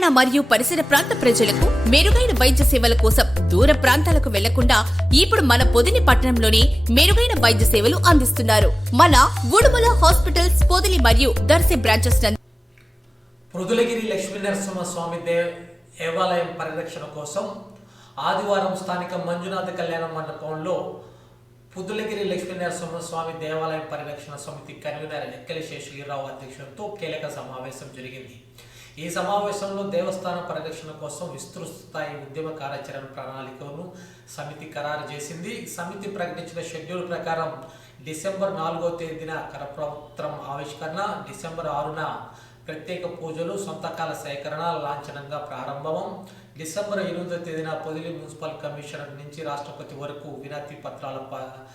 తెలంగాణ మరియు పరిసర ప్రాంత ప్రజలకు మెరుగైన వైద్య సేవల కోసం దూర ప్రాంతాలకు వెళ్ళకుండా ఇప్పుడు మన పొదిని పట్టణంలోనే మెరుగైన వైద్య సేవలు అందిస్తున్నారు. మన ఉడుమల హాస్పిటల్స్ పొదిలి మరియు దర్శి బ్రాంచెస్ నందు లక్ష్మీ లక్ష్మీనరసింహ స్వామి దేవాలయం పరిరక్షణ కోసం ఆదివారం స్థానిక మంజునాథ కళ్యాణ మండపంలో పుదులగిరి లక్ష్మీనరసింహ స్వామి దేవాలయం పరిరక్షణ సమితి కన్వీనర్ ఎక్కలి శేషగిరిరావు అధ్యక్షులతో కీలక సమావేశం జరిగింది. ఈ సమావేశంలో దేవస్థాన పరిరక్షణ కోసం విస్తృత స్థాయి ఉద్యమ కార్యాచరణ ప్రణాళికను సమితి ఖరారు చేసింది. సమితి ప్రకటించిన షెడ్యూల్ ప్రకారం డిసెంబర్ నాలుగో తేదీన కరపత్రం ఆవిష్కరణ డిసెంబర్ ఆరున ప్రత్యేక పూజలు సొంతకాల సేకరణ లాంఛనంగా ప్రారంభం డిసెంబర్ ఎనిమిదో తేదీన పొదిలి మున్సిపల్ కమిషనర్ నుంచి రాష్ట్రపతి వరకు వినతి పత్రాల ప-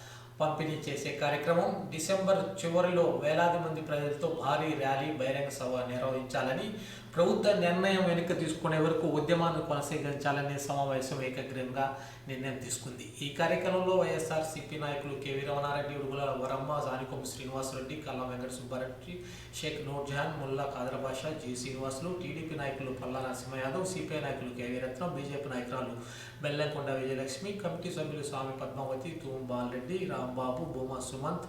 పంపిణీ చేసే కార్యక్రమం. డిసెంబర్ చివరిలో వేలాది మంది ప్రజలతో భారీ ర్యాలీ బహిరంగ సభ నిర్వహించాలని ప్రభుత్వ నిర్ణయం వెనుక తీసుకునే వరకు ఉద్యమాన్ని కొనసాగించాలనే సమావేశం ఏకగ్రీవంగా నిర్ణయం తీసుకుంది. ఈ కార్యక్రమంలో వైఎస్ఆర్ సిపి నాయకులు KV Ramanareddy Udugula Varamma Sanikomma Srinivasareddy Kalla Venkata Subbareddy Shaik Noorjahan Mulla Kadarabasha G Srinivasulu TDP నాయకులు పల్లా నరసింహ యాదవ్ సిపిఐ నాయకులు కేవీ రత్నం బీజేపీ నాయకురాలు బెల్లంకొండ విజయలక్ష్మి కమిటీ సభ్యులు స్వామి పద్మావతి తూమ్ బాలరెడ్డి రాంబాబు భూమా సుమంత్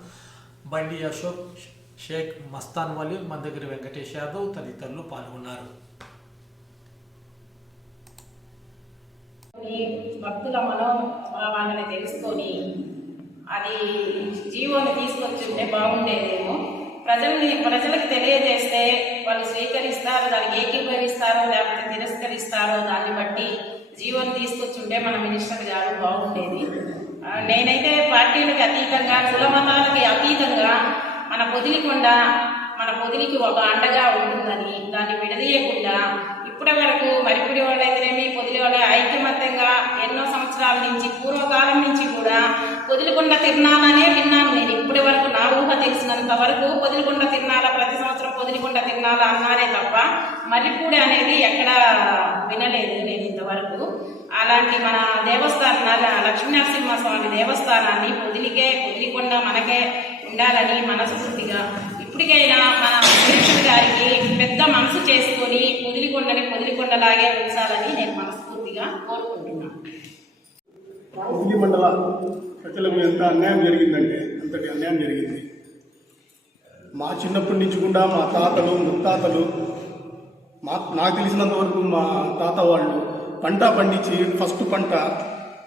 బండి అశోక్ షేక్ మస్తాన్ వలీ మందగిరి వెంకటేష్ యాదవ్ తదితరులు పాల్గొన్నారు. భక్తుల మనోభావాలని తెలుసుకొని అది జీవోని తీసుకొచ్చుంటే బాగుండేదేమో. ప్రజల్ని ప్రజలకు తెలియజేస్తే వాళ్ళు స్వీకరిస్తారు దానికి ఏకీభవిస్తారో లేకపోతే తిరస్కరిస్తారో దాన్ని బట్టి జీవోని తీసుకొచ్చుంటే మన మినిస్టర్ గారు బాగుండేది. నేనైతే పార్టీలకు అతీతంగా కుల మతాలకి అతీతంగా మన పొదిలికొండ మన పొదిలికి ఒక అండగా ఉంటుందని దాన్ని విడదీయకుండా ఇప్పటి వరకు మరిపుడి వాళ్ళైతేనేమి పొదిలి వాళ్ళ ఐక్యమత్యంగా ఎన్నో సంవత్సరాల నుంచి పూర్వకాలం నుంచి కూడా పొదిలికొండ తిరునాలనే విన్నాను నేను. ఇప్పటి వరకు నా ఊహ తెలిసినంత వరకు పొదిలికొండ తిరునాల ప్రతి సంవత్సరం పొదిలికొండ తిరునాల అన్నారే తప్ప మరిపూడి అనేది ఎక్కడ వినలేదు నేను ఇంతవరకు. అలాంటి మన దేవస్థానం లక్ష్మీనరసింహస్వామి దేవస్థానాన్ని పొదిలికే పొదిలికొండ మనకే ఉండాలని మనస్ఫూర్తిగా ఇప్పటికైనా మన అధ్యక్షుడి గారికి పెద్ద మనసు చేసుకొని పొదిలికొండని పొదిలికొండలాగే ఉంచాలని నేను మనస్ఫూర్తిగా కోరుకుంటున్నాను. ఉదిలి మండల ప్రజలకు ఎంత అన్యాయం జరిగిందంటే అంతటి అన్యాయం జరిగింది. మా చిన్నప్పటి నుంచి కూడా మా తాతలు ముత్తాతలు మా నాకు తెలిసినంత వరకు మా తాత వాళ్ళు పంట పండించి ఫస్ట్ పంట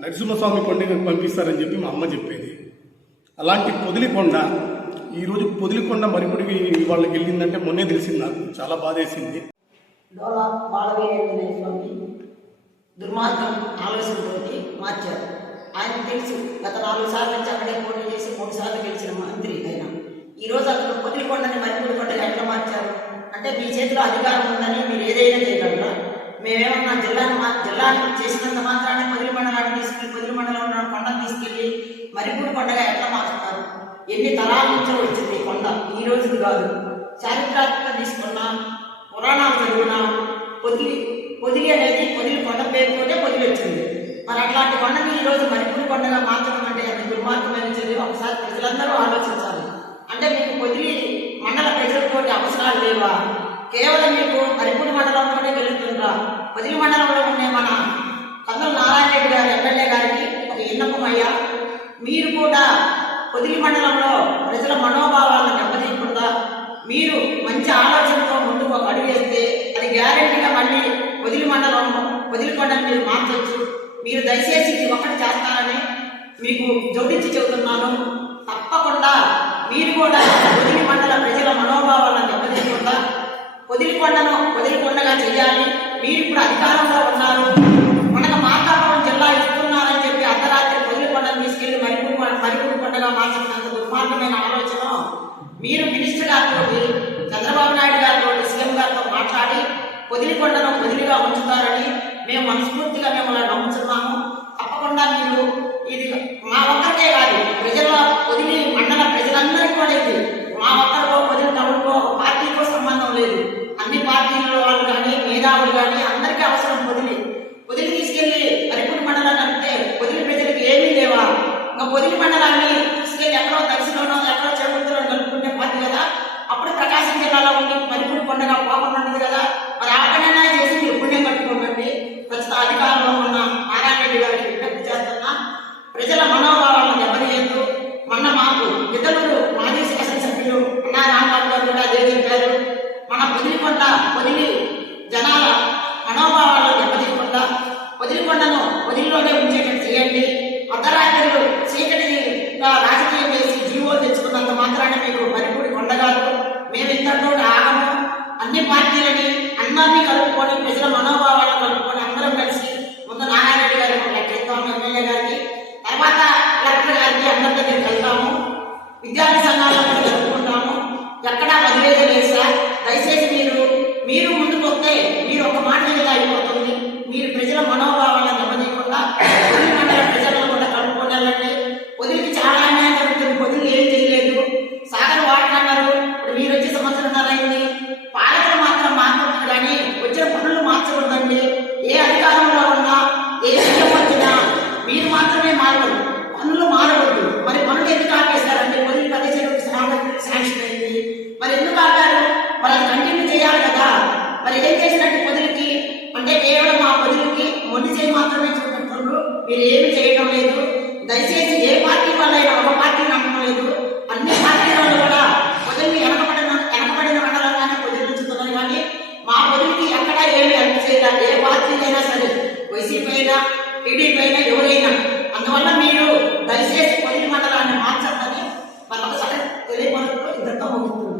నరసింహస్వామి పండుగ పంపిస్తారని చెప్పి మా అమ్మ చెప్పేది. అలాంటి పొదిలికొండ ఈరోజు పొదిలికొండ మరిపుడికి వాళ్ళకి వెళ్ళిందంటే మొన్నే తెలిసింది నాకు. చాలా బాధేసింది. డోలా బాలవీరేంద్ర దుర్మార్గం ఆలోచనతోటి మార్చారు. ఆయన తెలుసు గత నాలుగు సార్లు నుంచి అక్కడే పోటీ చేసి మూడు సార్లు గెలిచిన మంత్రి ఆయన. ఈ రోజు అతను పొదిలికొండని మరిపూడి కొండగా ఎట్లా మార్చారు? అంటే మీ చేతిలో అధికారం ఉందని మీరు ఏదైనా చేయగలరా? మేమేమన్నా జిల్లాను మా జిల్లాను చేసినంత మాత్రాన్ని పొదిలి మండలాన్ని తీసుకెళ్ళి పొదిలి మండలంలో ఉన్న కొండను తీసుకెళ్ళి మరిపూడి కొండగా ఎట్లా మార్చుతారు ఎన్ని తరాల నుంచో వచ్చింది కొండ? ఈ రోజుది కాదు. చారిత్రాత్మక తీసుకున్నా పురాణాలు చదివినా పొదిలి పొదిలి అనేది పొదిలి కొండ పేరుతోనే పొదిలి వచ్చింది. మరి అట్లాంటి కొండని ఈ రోజు మరిపురి కొండగా మార్చడం అంటే ఎంత దుర్మార్గమైన చదివి ఒకసారి ప్రజలందరూ ఆలోచించాలి. అంటే మీకు పొదిలి మండల ప్రజలతోటి అవసరాలు లేవా? కేవలం మీకు మరిపూడి మండలంలోనే వెళుతుండ్రా పొదిలి మండలంలో ఉండే మన కందుల నారాయణ రెడ్డి గారు ఎమ్మెల్యే గారికి ఒక విన్నపం అయ్యా. మీరు కూడా పొదిలి మండలంలో ప్రజల మనోభావాలను దెబ్బతీయకుండా మీరు మంచి ఆలోచనతో ముందుకు అడుగు వేస్తే అది గ్యారెంటీగా మళ్ళీ వదిలి మండలం వదిలికొండని మీరు మార్చవచ్చు మీరు దయచేసి ఇది ఒకటి చేస్తారని మీకు జోడించి చెబుతున్నాను. తప్పకుండా మీరు కూడా వదిలి మండల ప్రజల మనోభావాలను దెబ్బతీయకుండా వదిలికొండను వదిలికొండగా చేయాలి. మీరు ఇప్పుడు అధికారంలో ఉన్నారు. మనకు మాతాపురం జిల్లా ఇస్తున్నారని చెప్పి అర్ధరాత్రి వదిలికొండను తీసుకెళ్ళి మరిపూడి మరిపూడి దుర్మార్గమైన ఆలోచన మీరు మినిస్టర్ గారితో చంద్రబాబు నాయుడు గారితో సీఎం గారితో మాట్లాడి వదిలికొండను వదిలిగా ఉంచుతారని మేము మనస్ఫూర్తిగా మిమ్మల్ని నమ్ముతున్నాము. తప్పకుండా మీరు ఇది మా ఒక్కరికే కాదు ప్రజల వదిలి మండల ప్రజలందరికీ కూడా ఇది. మా ఒక్కరికో వదిలి టౌన్కో అన్ని పార్టీలని అందరినీ కలుపుకొని ప్రజల మనోభావాలను కలుపుకొని అందరం కలిసి ముందు నారాయణ గారికి చేస్తాము ఎమ్మెల్యే గారికి తర్వాత కలెక్టర్ గారికి అందరితో మేము వెళ్తాము. విద్యార్థి సంఘాలను కలుపుకుంటాము ఎక్కడా వదిలేదు లేదు సార్. దయచేసి మీరు మీరు ముందుకు వస్తే మీరు ఒక మాట మీద అయిపోతుంది. మీరు ప్రజల మనోభావాలను మీరు ఏమి చేయడం లేదు. దయచేసి ఏ పార్టీ వాళ్ళైనా ఒక పార్టీ నమ్మకం లేదు. అన్ని పార్టీల వాళ్ళు కూడా పొదిలిని వెనకబడిన వెనకబడిన మండలంగానే పొదిలి ఉంచుతున్నారు కానీ మా పొదిలికి ఎక్కడా ఏమి హెల్ప్ చేయాలి ఏ పార్టీ అయినా సరే వైసీపీ అయినా టీడీపీ అయినా ఎవరైనా. అందువల్ల మీరు దయచేసి పొదిలి మండలాన్ని మార్చద్దని మరొకసారి తెలియపరుస్తూ ఇదంతా ముగిస్తున్నాను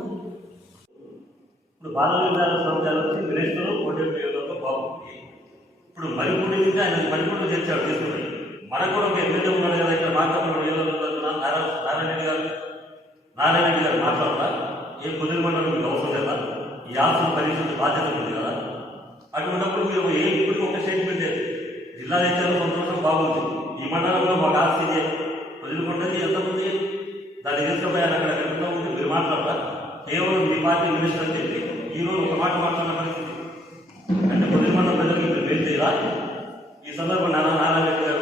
ఇప్పుడు బాల విధాన సంవత్సరాలు వచ్చి విలేజ్లో పోటీ బాగుంది. ఇప్పుడు మరిపూడి నుంచి ఆయన మరిపూడి తెచ్చాడు తీసుకుని. మనకు కూడా ఒక ఎమ్మెల్యే ఉన్నాడు కదా ఇక్కడ మాట్లాడుతున్నాడు ఏదో నారాయణ రెడ్డి గారు నారాయణ రెడ్డి గారు మాట్లాడతా ఏ పొదిలి మండలం మీకు అవసరం లేదా ఈ ఆస్తులు పరీక్షించే బాధ్యత ఉంది కదా అటువంటిప్పుడు మీరు ఏ ఇప్పటికి ఒక స్టేట్మెంట్ జిల్లా తెచ్చారు సంతోషం బాగుంది ఈ మండలంలో ఒక ఆస్తి ఇదే వదిలికొండది ఎంతమంది దాన్ని తీసుకుపోయారు అక్కడ ఎంత ఉంది మీరు మాట్లాడతా కేవలం మీ పార్టీ మినిస్టర్ అని చెప్పి ఈ రోజు ఒక మాట మాట్లాడిన పరిస్థితి అంటే పొదిలి మండలం ప్రజలకు ఇప్పుడు మేలు చేయరా ఈ సందర్భంగా నాన్న నారాయణ రెడ్డి గారు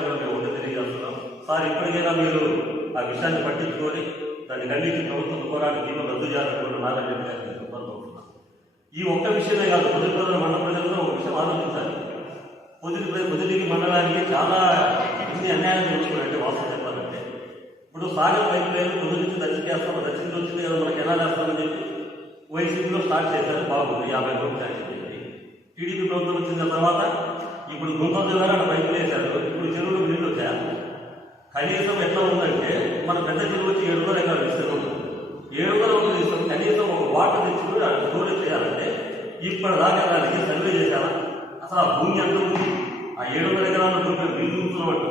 సార్ ఇప్పటికైనా మీరు ఆ విషయాన్ని పట్టించుకొని దాన్ని ఖండించి ప్రభుత్వం పోరాట జీవనం రద్దు చేయాలనుకుంటున్నారని చెప్పి రెడ్డి ఈ ఒక్క విషయమే కాదు మొదటి ప్రజలు మండల ప్రజల్లో ఒక విషయం ఆలోచించాలి. పొదిలి ప్రజ- పొదిలికి మండలానికి చాలా ఇన్ని అన్యాయం జరుగుతున్నాయంటే వాస్తవం చెప్పాలంటే. ఇప్పుడు సాగర్ పైపు లేదు పొద్దు నుంచి దర్శకేస్తాం దర్శనం వచ్చింది కదా మనకి ఎలా చేస్తామని చెప్పి వైసీపీలో స్టార్ట్ చేశారు బాగుంది యాభై కోట్లు ట్యాక్స్ టీడీపీ ప్రభుత్వం వచ్చిన తర్వాత ఇప్పుడు గుంటూరు జిల్లాలో అక్కడ పైపులు వేశారు ఇప్పుడు చెరువులు నీళ్ళు వచ్చాయి. కనీసం ఎట్లా ఉందంటే మన పెద్ద చెరువు వచ్చి ఏడు వందల ఎకరాలు ఇస్తున్నాం ఏడు వందల ఒక ఇస్తాం కనీసం ఒక వాటర్ తెచ్చుకుని అక్కడ స్టోరేజ్ చేయాలంటే ఇప్పటిదాకా దానికి సర్వే చేశారా? అసలు ఆ భూమి ఎంత ఉంది? ఆ ఏడు వందల ఎకరాల భూమి బిల్లు ఉంటున్నట్టు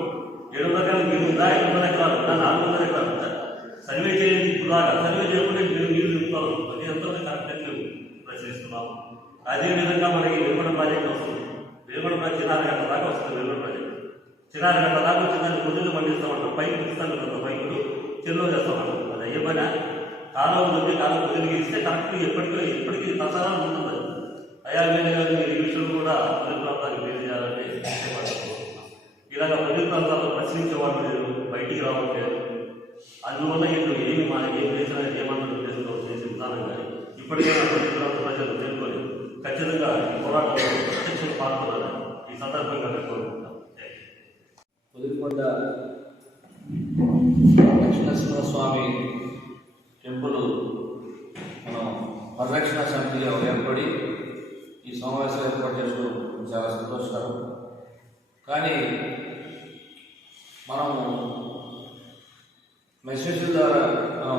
ఏడు వందల ఎకరాలు బిల్లు ఉందా? ఐదు వందల ఎకరాలు ఉందా? నాలుగు వందల ఎకరాలు ఉందా? సర్వే చేయండి ఇప్పుడు సర్వే చేయకుండా మీరు నీళ్ళు నింపుతారు. అది ఎంతో కరెక్ట్ అని ప్రశ్నిస్తున్నాం అదేవిధంగా మనకి నిర్మాణ ప్రాజెక్ట్ వస్తుంది నిర్మాణ ప్రాజెక్ట్ నాలుగు గంటల దాకా వస్తుంది నిర్మాణ ప్రాజెక్ట్. చిన్నారగంట దాకా వచ్చిందని పొద్దున్న పండిస్తామంటాం పైపు ఇస్తాను కొంత పైపులు చెరువు చేస్తామంటాం అది అయ్యే పని కాలం ఉంది కాలం పొద్దున్నకి ఇస్తే కరెక్ట్ ఎప్పటికీ ఎప్పటికీ ప్రసారం ఉంటుంది. అయ్యా మీద మీరు ఈ విషయంలో కూడా పొద్దు ప్రాంతానికి వేరు చేయాలని ఇలాగ పొద్దు ప్రాంతాల్లో ప్రశ్నించే వాళ్ళు లేరు బయటికి రావట్లేదు అందువల్ల వీళ్ళు ఏమి మా ఏం చేసినా ఏమన్నా ఉద్దేశంతో చేసి విధానం కానీ ఇప్పటికే ప్రతి ప్రాంత ప్రజలు తెలుసుకొని ఖచ్చితంగా ఈ పోరాటంలో ప్రత్యక్ష పాల్గొనాలని ఈ సందర్భంగా పెట్టుకోవాలి. యూ. పొదిలికొండ స్వామి టెంపుల్ మనం పరిరక్షణ సమితిగా ఏర్పడి ఈ సమావేశం ఏర్పాటు చేసుకోవడం చాలా సంతోషకరం కానీ మనం మెసేజ్ల ద్వారా మనం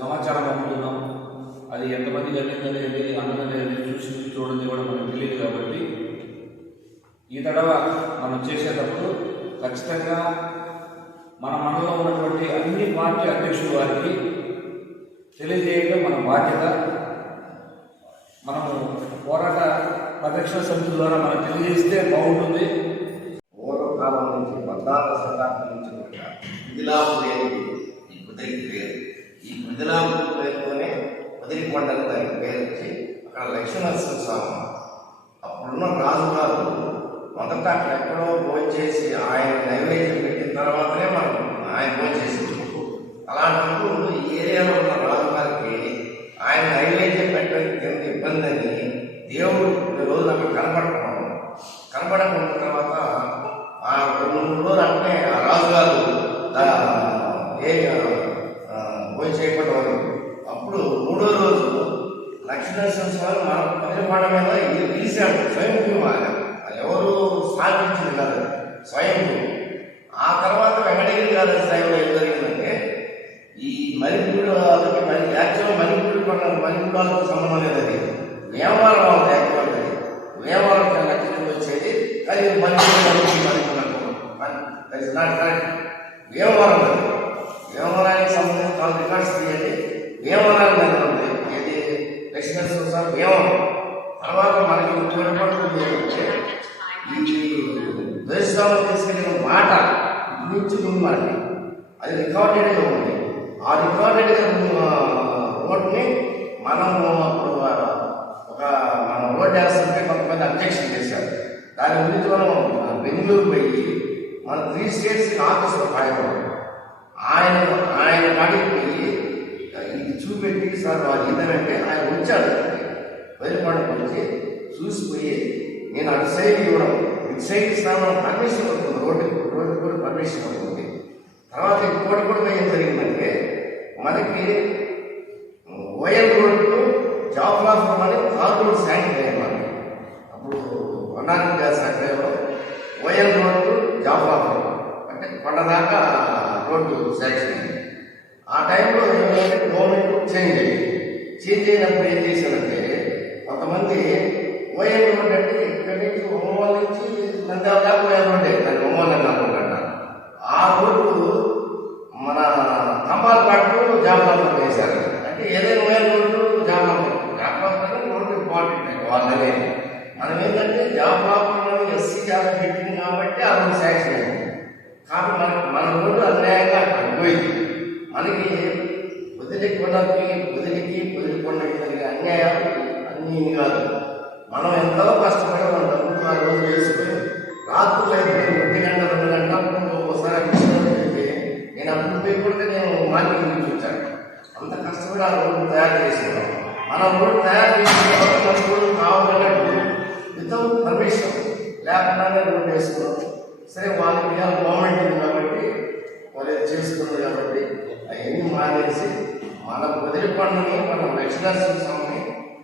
సమాచారం పంపుతున్నాం అది ఎంతమంది జరిగిందనేది అన్నదనేది చూసి చూడండి కూడా మనకు తెలియదు కాబట్టి ఈ తడవ మనం చేసేటప్పుడు ఖచ్చితంగా మన మనలో ఉన్నటువంటి అన్ని పార్టీ అధ్యక్షుల వారికి తెలియజేయడం మన బాధ్యత. మనము పోరాట పరిరక్షణ సమితి ద్వారా మనం తెలియజేస్తే బాగుంటుంది. పూర్వకాలం నుంచి పద్నాలుగు శతాబ్దం నుంచి కూడా మిథిలాపు లేని ఈ కుదిరికి పేరు. ఈ మిథిలాపు పేరుతోనే కుదిరి కొండకు దానికి పేరు వచ్చి అక్కడ లక్ష్మీనరసింహ స్వామి అప్పుడున్న రాజుగారు మొదట అక్కడ ఎక్కడో భోజనం చేసి ఆయన నైవేద్యం పెట్టిన తర్వాతనే మనం ఆయన భోజనం చేసి అలాంటప్పుడు ఈ ఏరియాలో ఉన్న రాజుగారికి ఆయన నైవేద్యం పెట్టడానికి ఎంత ఇబ్బంది అని దేవుడు కొన్ని రోజులు అక్కడ కనపడకుండా తర్వాత ఆ రెండు మూడు రోజులు అంటే ఆ రాజుగారు దా- ఏ ఆ, భోజనం చేయకుండా ఉన్నారు. అప్పుడు మూడో రోజు లక్ష్మీనరసింహ స్వామి మన పదిలపాడ మీద ఇది పిలిచాడు స్వయంభూ ఆయన అది ఎవరు స్థాపించింది కాదు స్వయంభూ ఆ బండి నాట్ కరెక్ట్ భీమవరం అది. భీమవరానికి సంబంధించిన నాలుగు రికార్డ్స్ తీయండి భీమవరానికి దగ్గర ఉంది ఏది లక్ష్మీనరసింహ స్వామి భీమవరం తర్వాత మనకి ముఖ్యమైనటువంటి ఏంటంటే ఈ దేశంలో తీసుకెళ్ళిన మాట నుంచి ముందు మనకి. అది రికార్డెడ్గా ఉంది. ఆ రికార్డెడ్గా ఓట్ని మనము అప్పుడు ఒక మన ఓట్ వేస్తుంటే కొంతమంది అబ్జెక్షన్ చేశారు. దాని గురించి మనం బెంగళూరు పోయి మన త్రీ స్టేట్స్ ఆఫీస్లో కాయడం ఆయన ఆయన కాడికి పోయి ఇది చూపెట్టి సార్ వాళ్ళు ఇద్దరంటే ఆయన వచ్చాడు. వదిలిపడకు వచ్చి చూసిపోయి నేను అటు సైడ్ ఇవ్వడం ఇటు సైడ్ ఇస్తాను పర్మిషన్ వస్తుంది రోడ్డు రోడ్డు కూడా పర్మిషన్ అవుతుంది తర్వాత ఇంకోటి కూడా ఏం జరిగిందంటే మనకి ఓఎల్ రోడ్డు జాబ్ ప్లాట్ఫామ్ అని థర్డ్ రోడ్ శాంక్షన్ అయ్యింది మనకి అప్పుడు వనానికి గ్యాస్ శాఖలో ఓఎల్ రోడ్డు జాబ్ ప్లాట్ఫామ్ అంటే కొండ దాకా రోడ్డు శాంక్షన్ అయింది. ఆ టైంలో ఏంటంటే గవర్నమెంట్ చేంజ్ అయ్యింది చేంజ్ అయినప్పుడు ఏం చేశారంటే కొంతమంది ఓఎల్ రోడ్ అంటే ఇక్కడి నుంచి ఒంగోలు నుంచి నంద్యాల దాకా ఓఎల్ రోడ్డే దాన్ని ఒంగోలు అని అనుకుంటారు ఆ రోడ్డు మన కంపాలపాటు జాబ్లాలో వేశారు అంటే ఏదైనా ఓఎల్ రోడ్డు జాబ్లాలో జాబ్లాలో రోడ్డు ఇంపార్టెంట్ వాళ్ళనే మనం ఏంటంటే జాబ్లాలో ఎస్సీ జాబ్ పెట్టింది కాబట్టి ఆ రోడ్డు శాంక్షన్ అయింది కాబట్టి మనకి మన రోడ్డు అన్యాయంగా అక్కడ పోయింది మనకి వదిలికొండకి వదిలికి వదిలికొండకి జరిగే అన్యాయాలు అన్నీ కాదు. మనం ఎంతో కష్టపడి మన డబ్బులు ఆ రోజు వేసుకుని రాత్రులు అయితే ఒంటి గంట రెండు గంటలకు ఒకసారి అనిపిస్తుంది నేను అప్పుడు పోయి కొడితే నేను మార్కెట్ నుంచి వచ్చాను. అంత కష్టపడి ఆ రోడ్డు తయారు చేసేవాడు మన రోడ్డు తయారు చేసిన తర్వాత మన రోడ్డు కావాలన్నట్టు వితౌట్ పర్మిషన్ లేకుండానే రోడ్డు వేసుకున్నాం సరే వాళ్ళకి గవర్నమెంట్ ఉంది కాబట్టి వాళ్ళు ఇది కాబట్టి అవన్నీ మానేసి మన వదిలిపండుని మన లక్ష్మీనరసింహ స్వామిని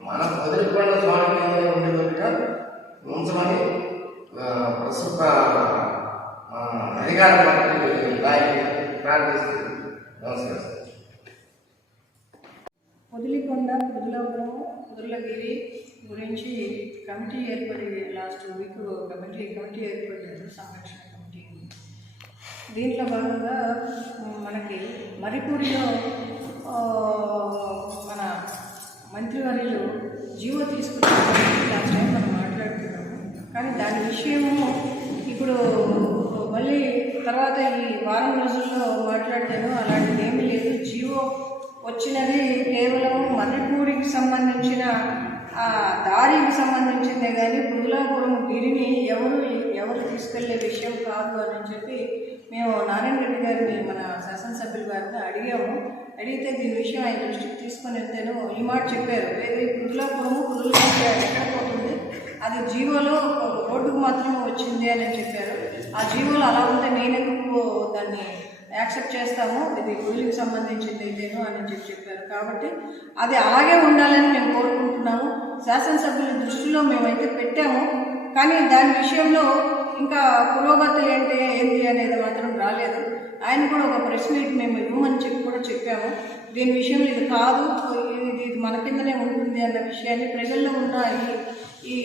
మన వదిలిపండు స్వామి ఉండే కనుక ఉంచమని ప్రస్తుత అధికార మంత్రి ప్రార్థిస్తుంది నమస్కారం. సార్ పొదిలికొండ పొదిలవరం పొదిలగిరి గురించి కమిటీ ఏర్పడి లాస్ట్ వీక్ కమిటీ కమిటీ ఏర్పడ్డారు సంరక్షణ దీంట్లో భాగంగా మనకి మరిపూరిలో మన మన మంత్రివర్యులు జీవో తీసుకున్నారు. లాస్ట్ టైం మనం మాట్లాడుతున్నాము. కానీ దాని విషయము ఇప్పుడు మళ్ళీ తర్వాత ఈ వారం రోజుల్లో మాట్లాడతాను. అలాంటిది ఏమీ లేదు. జీవో వచ్చినది కేవలం మర్రిపూడికి సంబంధించిన ఆ దారికి సంబంధించిందే కానీ పుదులాపురం గిరిని ఎవరు ఎవరు తీసుకెళ్ళే విషయం కాదు అని చెప్పి మేము నారాయణ రెడ్డి గారిని మన శాసనసభ్యుల గారిని అడిగాము. అడిగితే దీని విషయం ఆయన దృష్టికి తీసుకొని వెళ్తేను ఈ మాట చెప్పారు. ఏది మృదులాపురము మృదులాపురం ఎక్కడ పోతుంది? అది జీవోలో రోడ్డుకు మాత్రమే వచ్చింది అని చెప్పారు. ఆ జీవోలో అలా ఉంటే నేనెందుకు దాన్ని యాక్సెప్ట్ చేస్తాము? ఇది కూలికి సంబంధించింది అయితేను అని చెప్పి చెప్పారు. కాబట్టి అది అలాగే ఉండాలని మేము కోరుకుంటున్నాము. శాసనసభ్యుల దృష్టిలో మేమైతే పెట్టాము. కానీ దాని విషయంలో ఇంకా పురోగతి ఏంటి ఏంటి అనేది మాత్రం రాలేదు. ఆయన కూడా ఒక ప్రశ్న ఇటు మేము ఇవ్వమని చెప్పి కూడా చెప్పాము. దీని విషయంలో ఇది కాదు. ఇది ఇది మన కిందనే ఉంటుంది అన్న విషయాన్ని ప్రజల్లో ఉన్న ఈ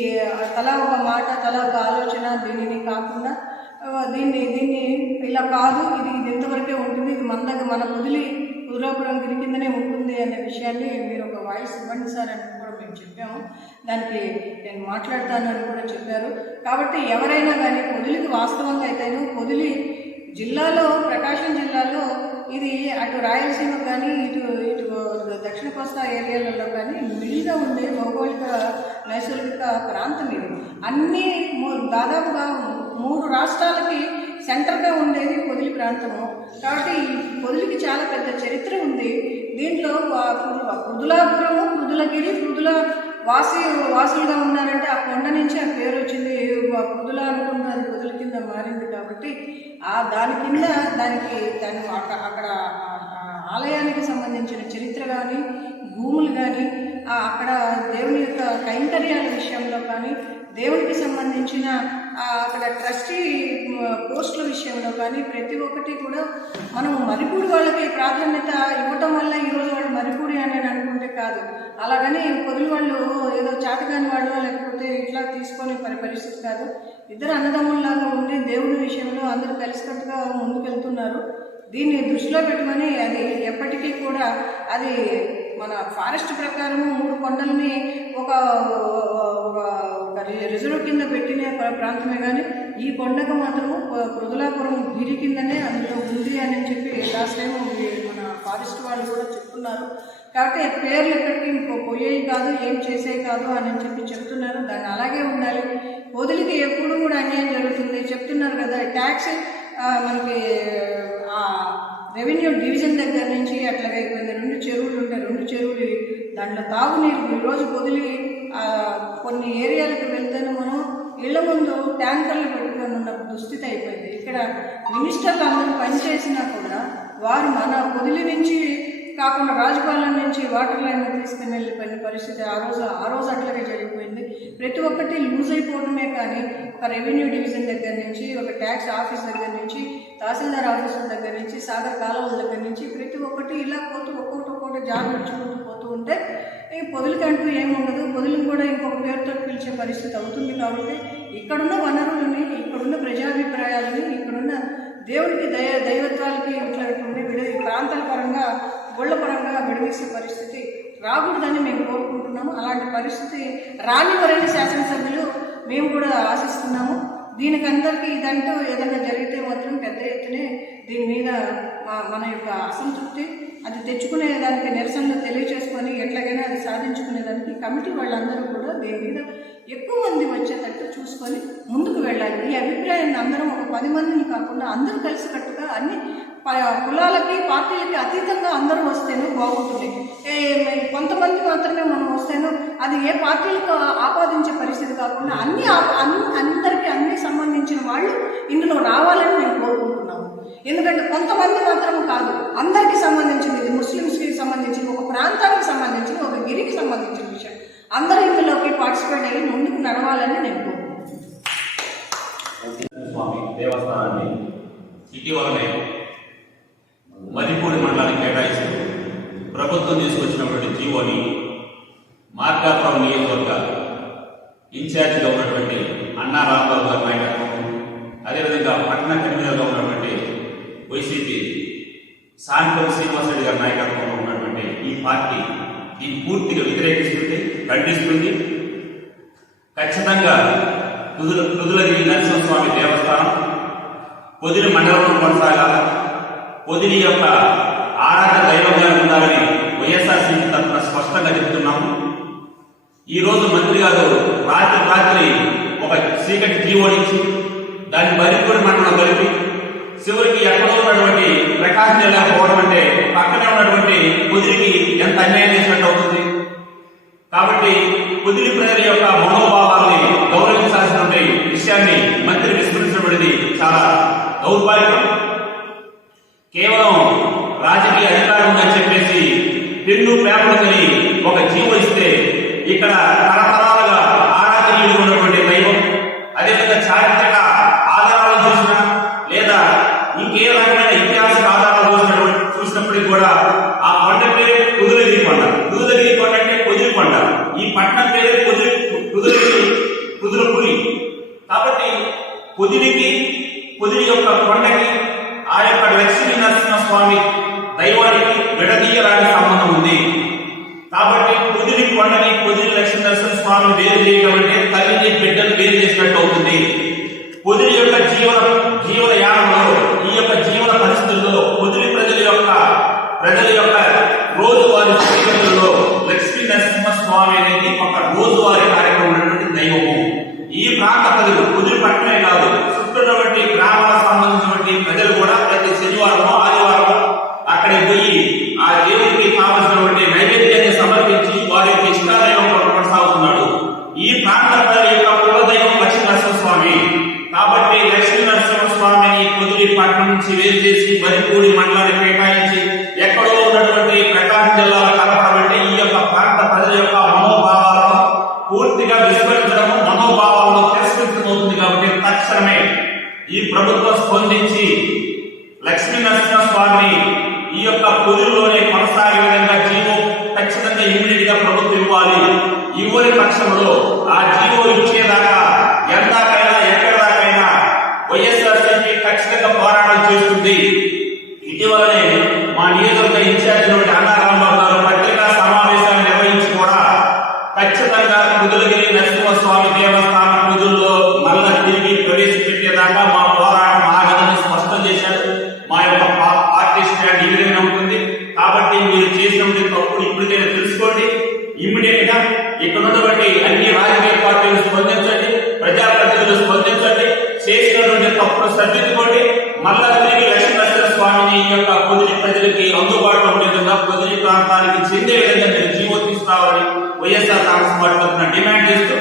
తలా ఒక మాట తలా ఒక ఆలోచన దీనిని కాకుండా దీన్ని దీన్ని ఇలా కాదు. ఇది ఇది ఇంతవరకే ఉంటుంది? ఇది మన దగ్గర మన వదిలి కుదురాపురం గిరి కిందనే ఉంటుంది అనే విషయాన్ని మీరు ఒక వాయిస్ ఇవ్వండి సార్ అని మేము చెప్పాము దానికి నేను మాట్లాడతానని కూడా చెప్పారు. కాబట్టి ఎవరైనా కానీ పొదులికి వాస్తవంగా అయితేను పొదిలి జిల్లాలో ప్రకాశం జిల్లాలో ఇది అటు రాయలసీమ కానీ ఇటు ఇటు దక్షిణ కోస్తా ఏరియాలలో కానీ మిడిల్గా ఉండే భౌగోళిక నైసర్గిక ప్రాంతం ఇది. అన్నీ దాదాపుగా సెంటర్గా ఉండేది పొదిలి ప్రాంతము. కాబట్టి ఈ పొదిలికి చాలా పెద్ద చరిత్ర ఉంది. దీంట్లో వా- పృ- పృథులాపురము పృథులగిరి పృథుల వాసి వాసులుగా ఉన్నారంటే ఆ కొండ నుంచి ఆ పేరు వచ్చింది. వా- పృథుల అనుకుంటే పొదుల కింద మారింది కాబట్టి ఆ దాని కింద దానికి దాని అక్కడ ఆలయానికి సంబంధించిన చరిత్ర కానీ భూములు కానీ అక్కడ దేవుని యొక్క కైంకర్యాల విషయంలో కానీ దేవునికి సంబంధించిన అక్కడ ట్రస్టీ పోస్టుల విషయంలో కానీ ప్రతి ఒక్కటి కూడా మనం మరిపూడి వాళ్ళకి ప్రాధాన్యత ఇవ్వటం వల్ల ఈరోజు వాళ్ళు మరిపూడి అని అనుకుంటే కాదు. అలాగని పొదులు వాళ్ళు ఏదో చేతకాని వాళ్ళు లేకపోతే ఇట్లా తీసుకొని పని పరిస్థితి కాదు. ఇద్దరు అన్నదమ్ముల్లాగా ఉండి దేవుడి విషయంలో అందరూ కలిసికట్టుగా ముందుకెళ్తున్నారు. దీన్ని దృష్టిలో పెట్టుకొని అది ఎప్పటికీ కూడా అది మన ఫారెస్ట్ ప్రకారము మూడు కొండల్ని ఒక ఒక రిజర్వ్ కింద పెట్టిన ప్రాంతమే కానీ ఈ కొండకు మాత్రము పృథులాపురం గిరి కిందనే అందులో ఉంది అని చెప్పి లాస్ట్ టైం మన ఫారెస్ట్ వాళ్ళు కూడా చెప్తున్నారు. కాబట్టి పేర్లు ఎక్కడికి ఇంకో పోయేవి కాదు ఏం చేసేవి కాదు అని చెప్పి చెప్తున్నారు. దాన్ని అలాగే ఉండాలి. వదిలికి ఎప్పుడు కూడా అన్యాయం జరుగుతుంది. చెప్తున్నారు కదా ట్యాక్స్ మనకి ఆ, రెవెన్యూ డివిజన్ దగ్గర నుంచి అట్లా దాంట్లో తాగునీరు ఈరోజు వదిలి కొన్ని ఏరియాలకు వెళ్తేనే మనం ఇళ్ళ ముందు ట్యాంకర్లు పెట్టుకొని ఉన్న దుస్థితి అయిపోయింది. ఇక్కడ మినిస్టర్లు అందరూ పనిచేసినా కూడా వారు మన వదిలి నుంచి కాకుండా రాజపాలెం నుంచి వాటర్ లైన్ తీసుకుని వెళ్ళిపోయిన పరిస్థితి ఆ రోజు ఆ రోజు అట్లాగే జరిగిపోయింది. ప్రతి ఒక్కటి లూజ్ అయిపోవడమే కానీ ఒక రెవెన్యూ డివిజన్ దగ్గర నుంచి ఒక ట్యాక్స్ ఆఫీస్ దగ్గర నుంచి తహసీల్దార్ ఆఫీసుల దగ్గర నుంచి సాగర్ కాలువల దగ్గర నుంచి ప్రతి ఒక్కటి ఇలా పోతూ ఒక్కొక్కటి ఒక్కొక్కటి జాబ్ పోతూ ఉంటే ఈ పొదులకంటూ ఏముండదు. పొదులు కూడా ఇంకొక పేరుతో పిలిచే పరిస్థితి అవుతుంది కాబట్టి ఇక్కడున్న వనరులని ఇక్కడున్న ప్రజాభిప్రాయాలని ఇక్కడున్న దేవుడికి దయ దైవత్వాలకి ఇట్లా ఉండే విడ ప్రాంతాల పరంగా గొళ్ళ పరంగా విడదీసే పరిస్థితి రాకూడదని మేము కోరుకుంటున్నాము. అలాంటి పరిస్థితి రానివరని శాసనసభ్యులు మేము కూడా ఆశిస్తున్నాము. దీనికి అందరికీ ఇదంటూ ఏదైనా జరిగితే మాత్రం పెద్ద ఎత్తునే దీని మీద మన యొక్క అసంతృప్తి అది తెచ్చుకునేదానికి నిరసనలు తెలియచేసుకొని ఎట్లాగైనా అది సాధించుకునేదానికి కమిటీ వాళ్ళందరూ కూడా దీని మీద ఎక్కువ మంది వచ్చేటట్టు చూసుకొని ముందుకు వెళ్ళాలి. ఈ అభిప్రాయాన్ని అందరం ఒక పది మందిని కాకుండా అందరూ కలిసికట్టుగా అన్ని ప- కులాలకి పార్టీలకి అతీతంగా అందరూ వస్తేనే బాగుంటుంది. కొంతమంది మాత్రమే మనం వస్తేనో అది ఏ పార్టీలకు ఆపాదించే పరిస్థితి కాకుండా అన్ని అన్ని అందరికీ అన్ని సంబంధించిన వాళ్ళు ఇందులో రావాలని మేము కోరుకుంటున్నాము. ఎందుకంటే కొంతమంది మాత్రం కాదు అందరికీ సంబంధించింది ఇది ముస్లిమ్స్కి సంబంధించిన ఒక ప్రాంతానికి సంబంధించిన ఒక గిరికి సంబంధించిన విషయం అందరూ ఇందులోకి పార్టిసిపేట్ అయ్యి ముందుకు నడవాలని నేను కోరుకుంటున్నాను స్వామి దేవస్థానాన్ని ఇటీవలనే మదిపూడి మండలానికి కేటాయిస్తూ ప్రభుత్వం తీసుకొచ్చినటువంటి జీవోని మార్కాపురం నియోజకవర్గ ఇన్ఛార్జిగా ఉన్నటువంటి అన్నా రాంబాబు గారి నాయకత్వం అదేవిధంగా పట్టణ కన్వీనర్గా ఉన్నటువంటి వైసీపీ సాయంత్రం శ్రీనివాసరెడ్డి గారి నాయకత్వంలో ఉన్నటువంటి ఈ పార్టీ దీన్ని పూర్తిగా వ్యతిరేకిస్తుంది ఖండిస్తుంది. ఖచ్చితంగా కుదుల కుదులగిరి నరసింహస్వామి దేవస్థానం పొదిలి మండలంలో కొనసాగాల. పొదిలి యొక్క ఆరాధన దైవంగా ఉండాలని వైఎస్ఆర్సీపీ తరఫున స్పష్టంగా చెబుతున్నాము. ఈరోజు మంత్రి గారు రాత్రి రాత్రి ఒక చీకటి జీవోనిచ్చి దాన్ని బరిపూడి మండలం కలిపి చివరికి ఎక్కడో ఉన్నటువంటి ప్రకాశం జిల్లా పోవడం అంటే పక్కనే ఉన్నటువంటి పొదిలికి ఎంత అన్యాయం చేసినట్టు అవుతుంది? కాబట్టి పొదిలి ప్రజల యొక్క మనోభావాల్ని గౌరవించాల్సినటువంటి విషయాన్ని మంత్రి విస్మరించబడింది చాలా దౌర్భాగ్యం. కేవలం రాజకీయ అధికారం ఉందని చెప్పేసి రెండు పేపర్లని ఒక జీవం ఇస్తే ఇక్కడ తరతరాలుగా ఆరాధనీయులు ఉన్నటువంటి దైవం అదేవిధంగా చారిత్రక ఆధారాలు చూసినా లేదా ఇంకే రకమైన బిడ్డను వేరు చేసినట్టు అవుతుంది కుదిరి యొక్క జీవన ప్రభుత్వం స్పందించి లక్ష్మీ నరసింహస్వామిని ఈ యొక్క పొదులులోనే కొనసాగే విధంగా జీవో ఖచ్చితంగా ఇమ్మీడియట్గా ప్రభుత్వం ఇవ్వాలి. ఇవ్వని పక్షంలో పార్టీ స్టాండ్ ఈ విధంగా ఉంటుంది. కాబట్టి మీరు చేసినటువంటి తప్పుడు ఇప్పటికైనా తెలుసుకోండి. ఇమ్మీడియట్గా ఇక్కడ ఉన్నటువంటి అన్ని రాజకీయ పార్టీలు స్పందించండి. ప్రజాప్రతినిధులు స్పందించండి. చేసినటువంటి తప్పుడు సర్దిద్దుకోండి. మళ్ళా తిరిగి లక్ష్మీనరసింహ స్వామిని ఈ యొక్క పొదిలి ప్రజలకి అందుబాటులో ఉండే విధంగా పొదిలి ప్రాంతానికి చెందే విధంగా మీరు జీవో తీసుకురావాలని వైఎస్ఆర్ కాంగ్రెస్ పార్టీ తరఫున డిమాండ్ చేస్తూ